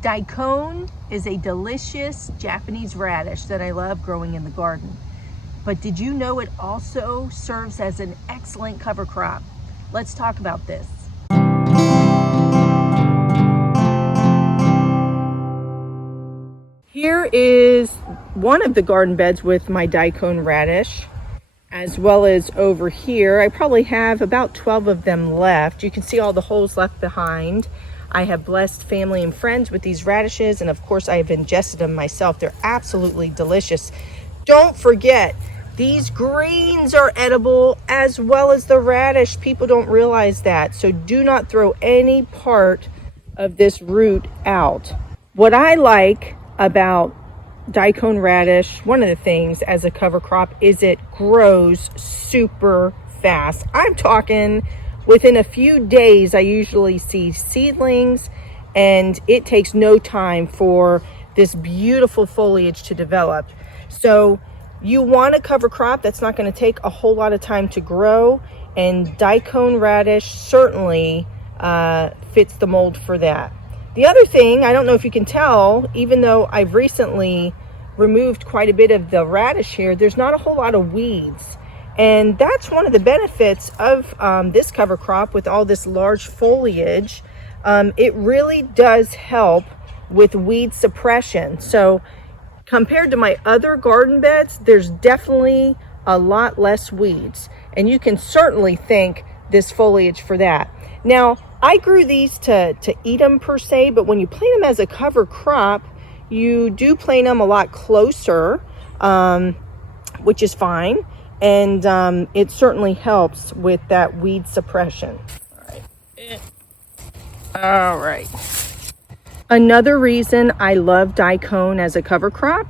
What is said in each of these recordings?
Daikon is a delicious Japanese radish that I love growing in the garden. But did you know it also serves as an excellent cover crop? Let's talk about this. Here is one of the garden beds with my Daikon radish, as well as over here. I probably have about 12 of them left. You can see all the holes left behind. I have blessed family and friends with these radishes, and of course I have ingested them myself. They're absolutely delicious. Don't forget, these greens are edible as well as the radish. People don't realize that, so do not throw any part of this root out. What I like about Daikon radish, one of the things as a cover crop, is it grows super fast. I'm talking within a few days, I usually see seedlings, and it takes no time for this beautiful foliage to develop. So you want a cover crop that's not going to take a whole lot of time to grow, and Daikon radish certainly fits the mold for that. The other thing, I don't know if you can tell, even though I've recently removed quite a bit of the radish here, there's not a whole lot of weeds. And that's one of the benefits of this cover crop with all this large foliage. It really does help with weed suppression. So compared to my other garden beds, there's definitely a lot less weeds. And you can certainly thank this foliage for that. Now, I grew these to eat them per se, but when you plant them as a cover crop, you do plant them a lot closer, which is fine. And it certainly helps with that weed suppression. All right. Another reason I love Daikon as a cover crop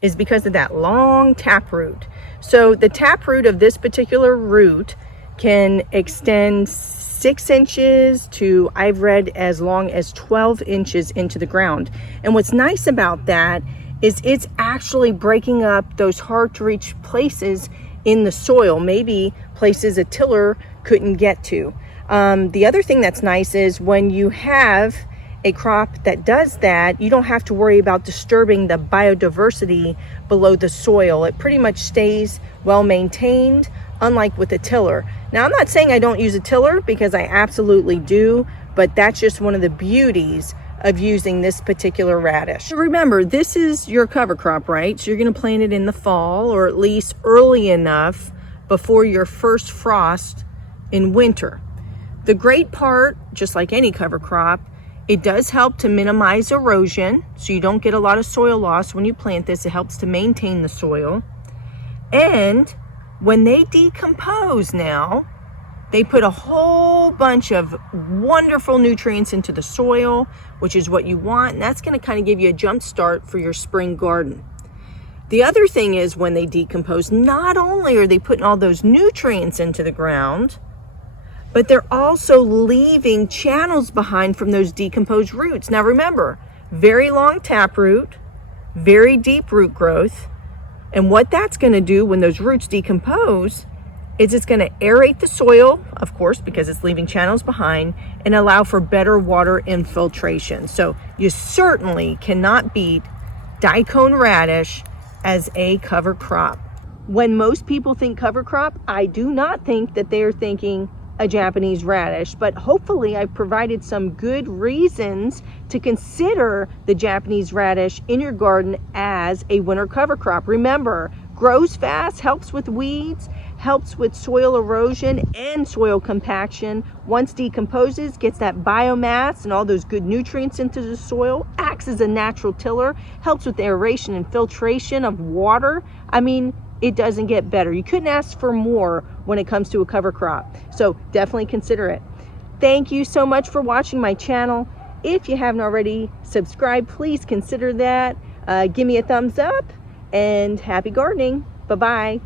is because of that long taproot. So the taproot of this particular root can extend 6 inches to, I've read, as long as 12 inches into the ground. And what's nice about that is it's actually breaking up those hard to reach places in the soil, maybe places a tiller couldn't get to. The other thing that's nice is when you have a crop that does that, you don't have to worry about disturbing the biodiversity below the soil. It pretty much stays well maintained, unlike with a tiller. Now, I'm not saying I don't use a tiller, because I absolutely do, but that's just one of the beauties of using this particular radish. So remember, this is your cover crop, right? So you're going to plant it in the fall, or at least early enough before your first frost in winter. The great part, just like any cover crop, it does help to minimize erosion, so you don't get a lot of soil loss when you plant this. It helps to maintain the soil. And when they decompose now, they put a whole bunch of wonderful nutrients into the soil, which is what you want, and that's going to kind of give you a jump start for your spring garden. The other thing is, when they decompose, not only are they putting all those nutrients into the ground, but they're also leaving channels behind from those decomposed roots. Now remember, very long taproot, very deep root growth, and what that's going to do when those roots decompose is it's going to aerate the soil, of course, because it's leaving channels behind, and allow for better water infiltration. So you certainly cannot beat Daikon radish as a cover crop. When most people think cover crop, I do not think that they are thinking a Japanese radish, but hopefully I've provided some good reasons to consider the Japanese radish in your garden as a winter cover crop. Remember, grows fast, helps with weeds, helps with soil erosion and soil compaction. Once decomposes, gets that biomass and all those good nutrients into the soil, acts as a natural tiller, helps with aeration and filtration of water. I mean, it doesn't get better. You couldn't ask for more when it comes to a cover crop. So definitely consider it. Thank you so much for watching my channel. If you haven't already subscribed, please consider that. Give me a thumbs up, and happy gardening. Bye-bye.